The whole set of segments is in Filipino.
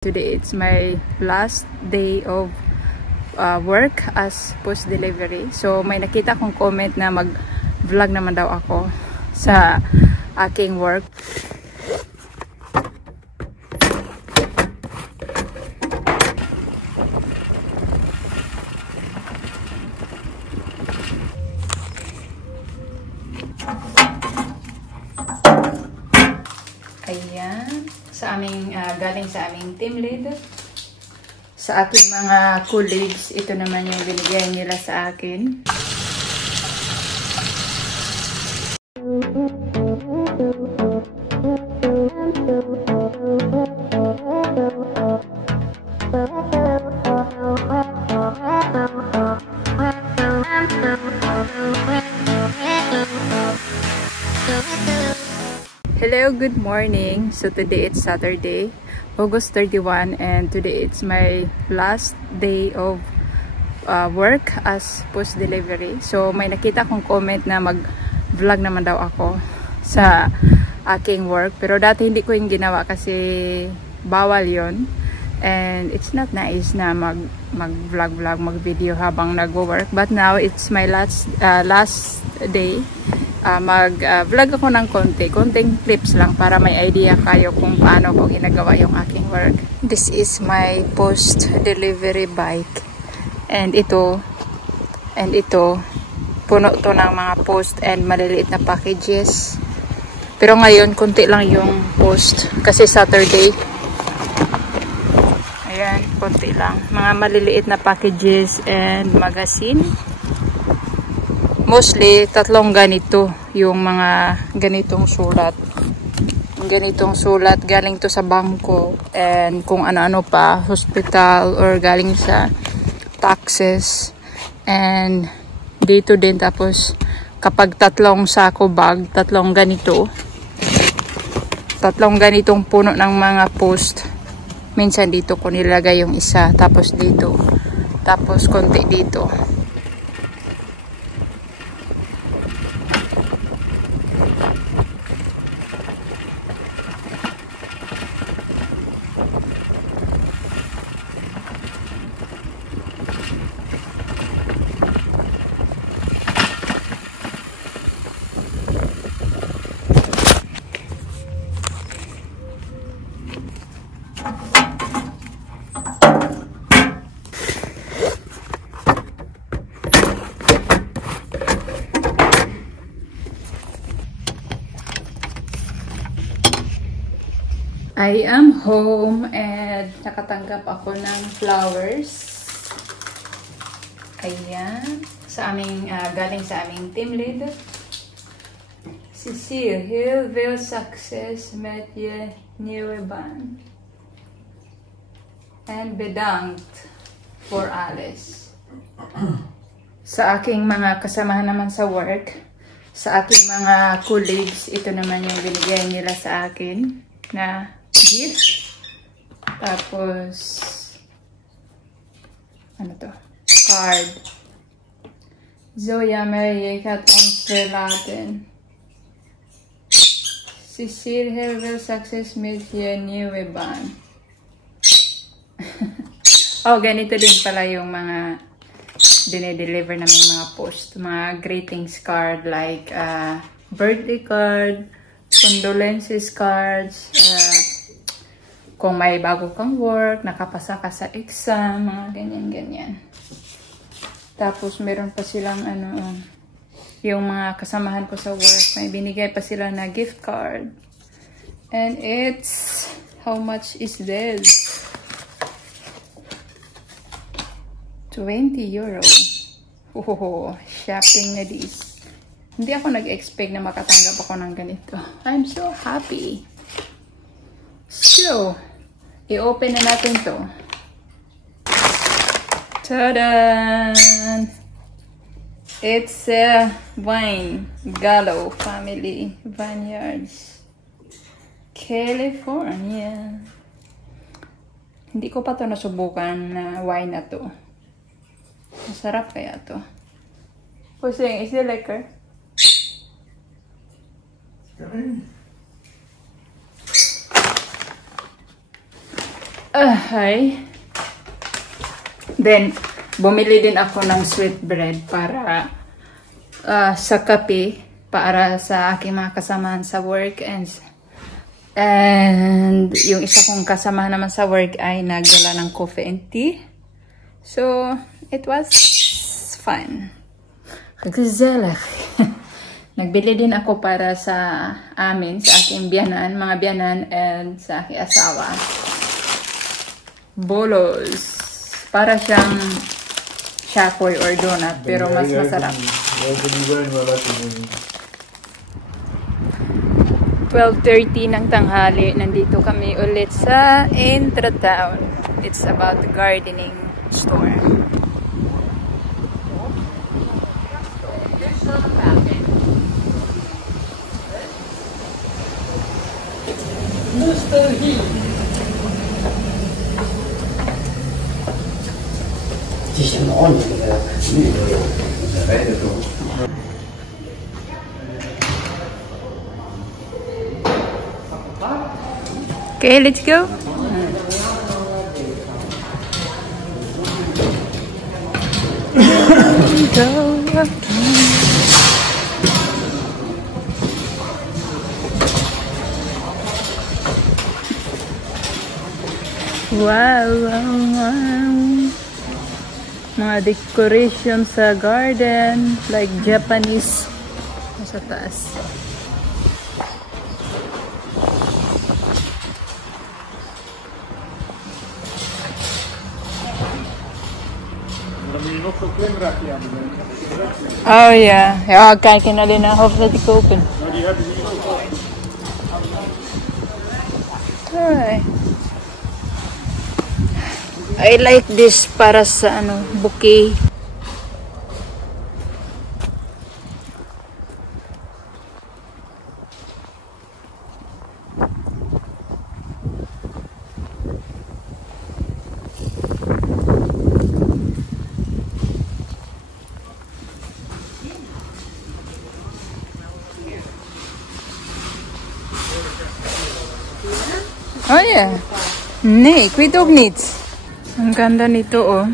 Today it's my last day of work as post delivery. So may nakita kong comment na mag-vlog naman daw ako sa aking work. Ayan, sa aming galing sa aming team lead. Sa aking mga colleagues, ito naman yung binigay nila sa akin. Hello, good morning. So today it's Saturday, August 31, and today it's my last day of work as post delivery. So may nakita kong comment na mag-vlog naman daw ako sa aking work, pero dati hindi ko yung ginawa kasi bawal yon, and it's not nice na mag-vlog, mag-video habang nag-work. But now it's my last day. Mag-vlog ako ng konting clips lang para may idea kayo kung paano ko ginagawa yung aking work. This is my post delivery bike, and ito puno to ng mga post and maliliit na packages. Pero ngayon konti lang yung post kasi Saturday. Ayan, konti lang, mga maliliit na packages and magazine. Mostly, tatlong ganito yung mga ganitong sulat. Ganitong sulat, galing to sa bangko and kung ano-ano pa, hospital or galing sa taxes. And dito din, tapos kapag tatlong sako bag, tatlong ganitong puno ng mga post. Minsan dito ko nilagay yung isa, tapos dito, tapos konti dito. I am home and nakatanggap ako ng flowers. Ayan. Sa aming, galing sa aming team lead. Cecile, Hill will success met ye nieuwe baan. And bedankt for Alice. Sa aking mga kasamahan naman sa work, sa aking mga colleagues, ito naman yung binigay nila sa akin na gift. Tapos ano to? Card. Zo jammer, je gaat ons verlaten. Cecile, heel veel succes met je nieuwe baan. Oh, ganito din pala yung mga dinedeliver namin mga post. Mga greetings card like birthday card, condolences cards, kung may bago kang work, nakapasa ka sa exam, mga ganyan-ganyan. Tapos meron pa silang yung mga kasamahan ko sa work, may binigay pa sila na gift card. And it's, how much is this? 20 euro. Oh, shopping na this. Hindi ako nag-expect na makatanggap ako ng ganito. I'm so happy. So, i-open na natin to. Ta-da! It's a wine. Gallo Family Vineyards, California. Hindi ko pa to nasubukan na wine na to. Masarap kaya to. Pusing, is it liquor? Hi. Then, bumili din ako ng sweet bread para sa kape, para sa aking mga kasamahan sa work. And yung isa kong kasama naman sa work ay nagdala ng coffee and tea. So, it was fun. Gezellig. Nagbili din ako para sa amin, sa aking biyanan, mga biyanan, and sa aking asawa. Bolos. Para siyang shakoy or donut, pero mas masarap. 12:30 ng tanghali, nandito kami ulit sa Intratown. It's about the gardening store. Okay, let's go. Wow. Mga decoration sa garden, like Japanese. Nasa taas. Oh ja, ja, kijken alleen naar of dat die kopen. Die hebben ze hier ook al. Alright. I like this para sa ano, bouquet. Oh yeah. Nee, ik weet ook niet. Ang ganda nito oh.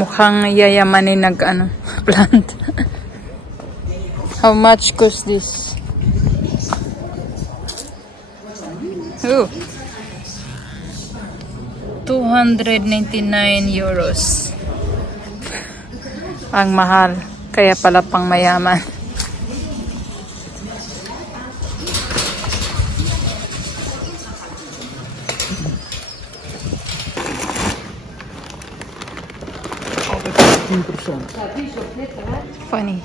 Mukhang yayamanin nag ano, plant. How much cost this? Oh. 299 euros. Ang mahal. Kaya pala pang mayaman. Funny.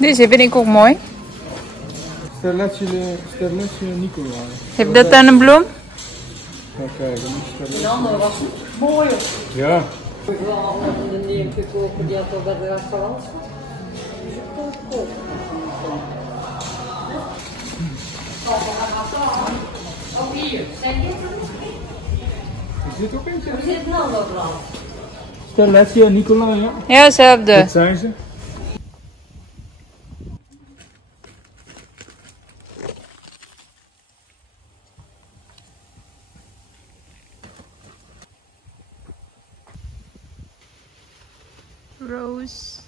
Deze vind ik ook mooi. Sterletje Nicolai. Heeft dat dan een bloem? Ga kijken. Die andere was mooi. Ja. Ik wil altijd een neertje kopen die had al bij de restaurant. Ook hier, zeg je? Is dit ook eentje? Er zit een ander blad. Sterletje Nicolai, ja. Ja, hetzelfde. Dit zijn ze. Rose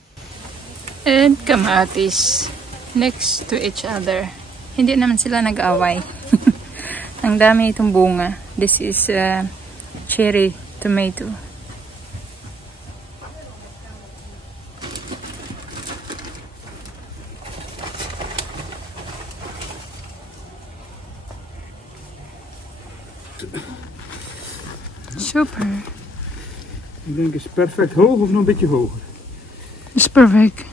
and kamatis next to each other. Hindi naman sila nag-away. Ang dami itong bunga. This is cherry tomato. Super. Ik denk, is het perfect hoog of nog een beetje hoger? It's perfect.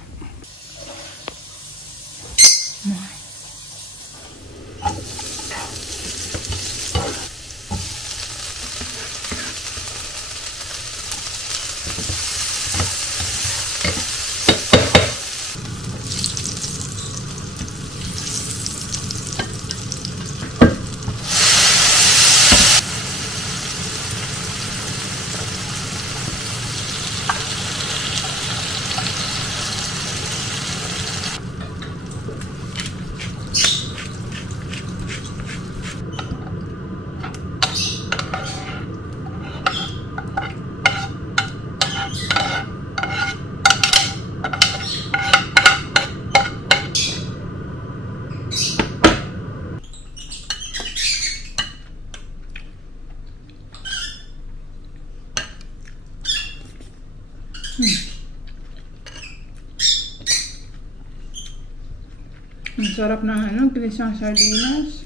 Sarap ng ano, ginisang sardinas.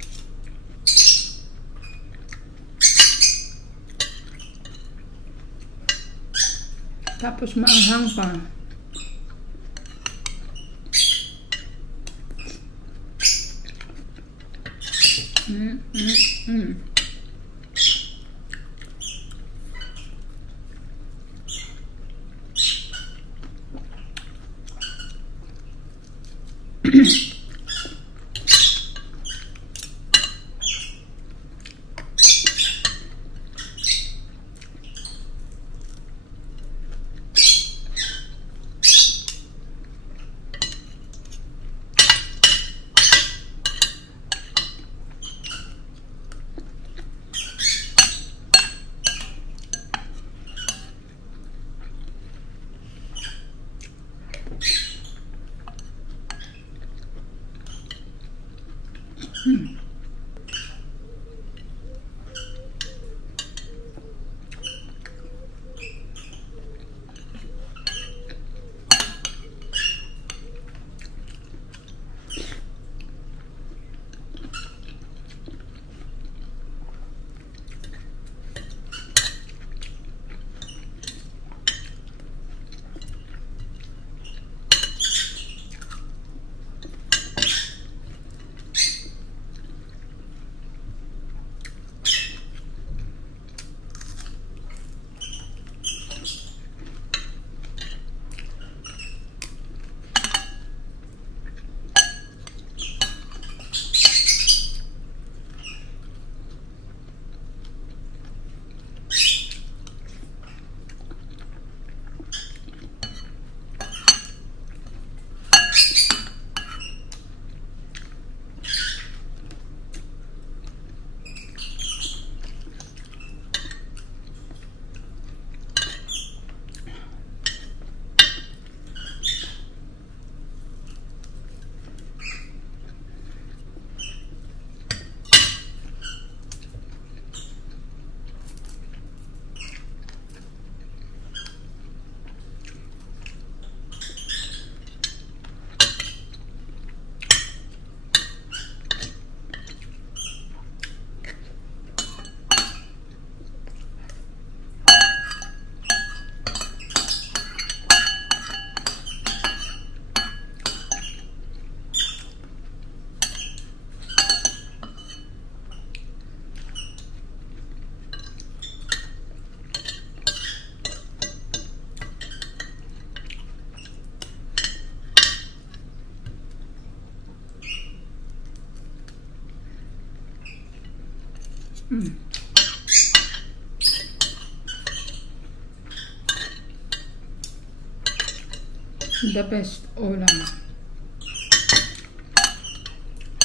Tapos maanghang pa. The best ulam.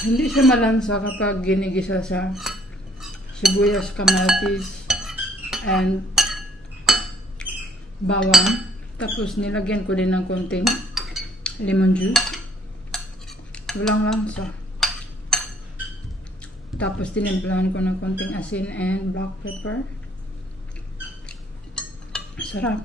Hindi siya malansa kapag ginigisa sa sibuyas, kamatis, and bawang. Tapos nilagyan ko din ng konting lemon juice. Walang lansa. Tapos tinimplahan ko ng konting asin and black pepper. Sarap.